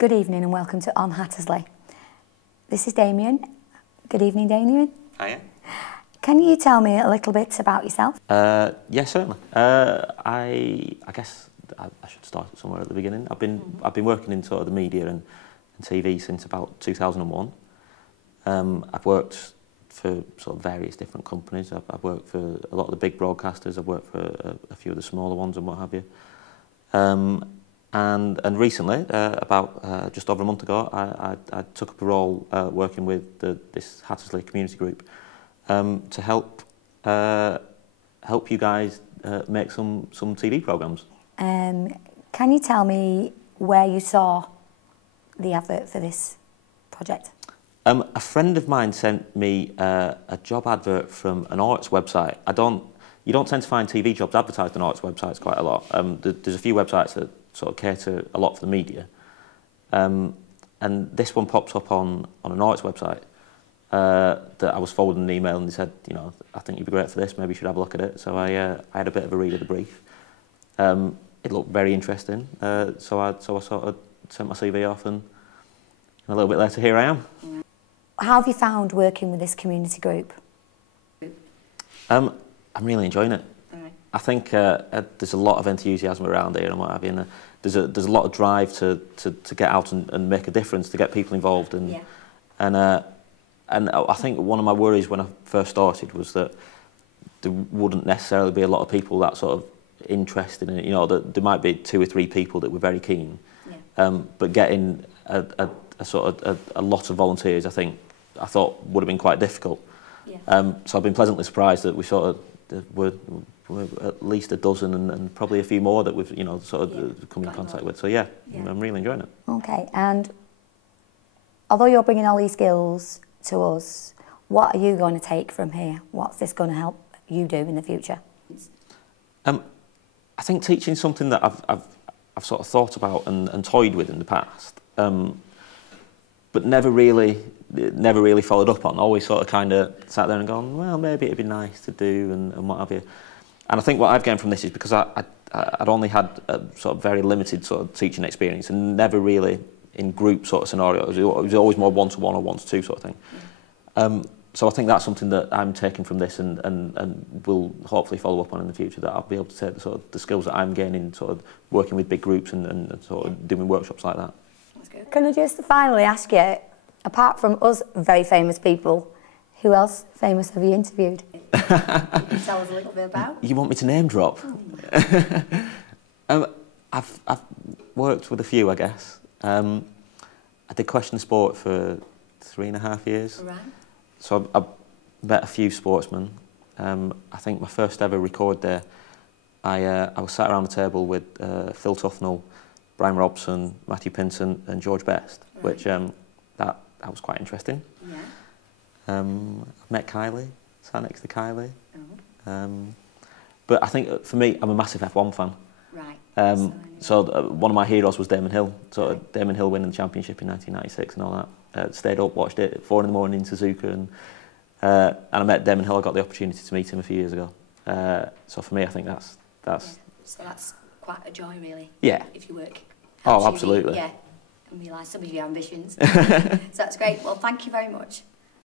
Good evening and welcome to On Hattersley. This is Damien. Good evening, Damien. Hiya. Can you tell me a little bit about yourself? Yes, certainly. I guess I should start somewhere at the beginning. I've been working in sort of the media and TV since about 2001. I've worked for sort of various different companies. I've worked for a lot of the big broadcasters. I've worked for a few of the smaller ones and what have you. And recently, about just over a month ago, I took up a role working with this Hattersley community group to help you guys make some TV programmes. Can you tell me where you saw the advert for this project? A friend of mine sent me a job advert from an arts website. You don't tend to find TV jobs advertised on arts websites quite a lot. There's a few websites that sort of cater a lot for the media. And this one popped up on an arts website that I was forwarding an email, and they said, you know, I think you'd be great for this, maybe you should have a look at it. So I had a bit of a read of the brief. It looked very interesting, so I sort of sent my CV off, and a little bit later, here I am. How have you found working with this community group? I'm really enjoying it. I think there's a lot of enthusiasm around here and what have you, and there's a lot of drive to get out and make a difference, to get people involved, and I think one of my worries when I first started was that there wouldn't necessarily be a lot of people that sort of interested in it. You know, that there might be 2 or 3 people that were very keen, but getting a lot of volunteers, I thought would have been quite difficult. So I've been pleasantly surprised that we sort of were at least a dozen and probably a few more that we've come in contact with. So yeah, I'm really enjoying it. Okay, and although you're bringing all these skills to us, what are you going to take from here? What's this going to help you do in the future? I think teaching something that I've sort of thought about and toyed with in the past, but never really followed up on. Always sort of kind of sat there and gone, well, maybe it'd be nice to do and what have you. And I think what I've gained from this is because I'd only had a sort of very limited sort of teaching experience and never really in group sort of scenarios. It was always more one-to-one or one-to-two sort of thing. So I think that's something that I'm taking from this and will hopefully follow up on in the future, that I'll be able to take the skills that I'm gaining sort of working with big groups and sort of doing workshops like that. That's good. Can I just finally ask you, apart from us very famous people, who else famous have you interviewed? Can you tell us a little bit about? You want me to name drop? I've worked with a few, I guess. I did Question of Sport for 3.5 years. Right. So I met a few sportsmen. I think my first ever record day, I was sat around the table with Phil Tufnell, Brian Robson, Matthew Pinson and George Best, which that was quite interesting. Yeah. I've met Kylie, sat next to Kylie. Oh. But I think for me, I'm a massive F1 fan. Right. So one of my heroes was Damon Hill. So Damon Hill winning the championship in 1996 and all that. Stayed up, watched it at 4 in the morning in Suzuka, and I met Damon Hill. I got the opportunity to meet him a few years ago. So for me, I think that's. Yeah. So that's quite a joy, really. Yeah. If you work. Oh, absolutely. And realise some of your ambitions. So that's great. Well, thank you very much.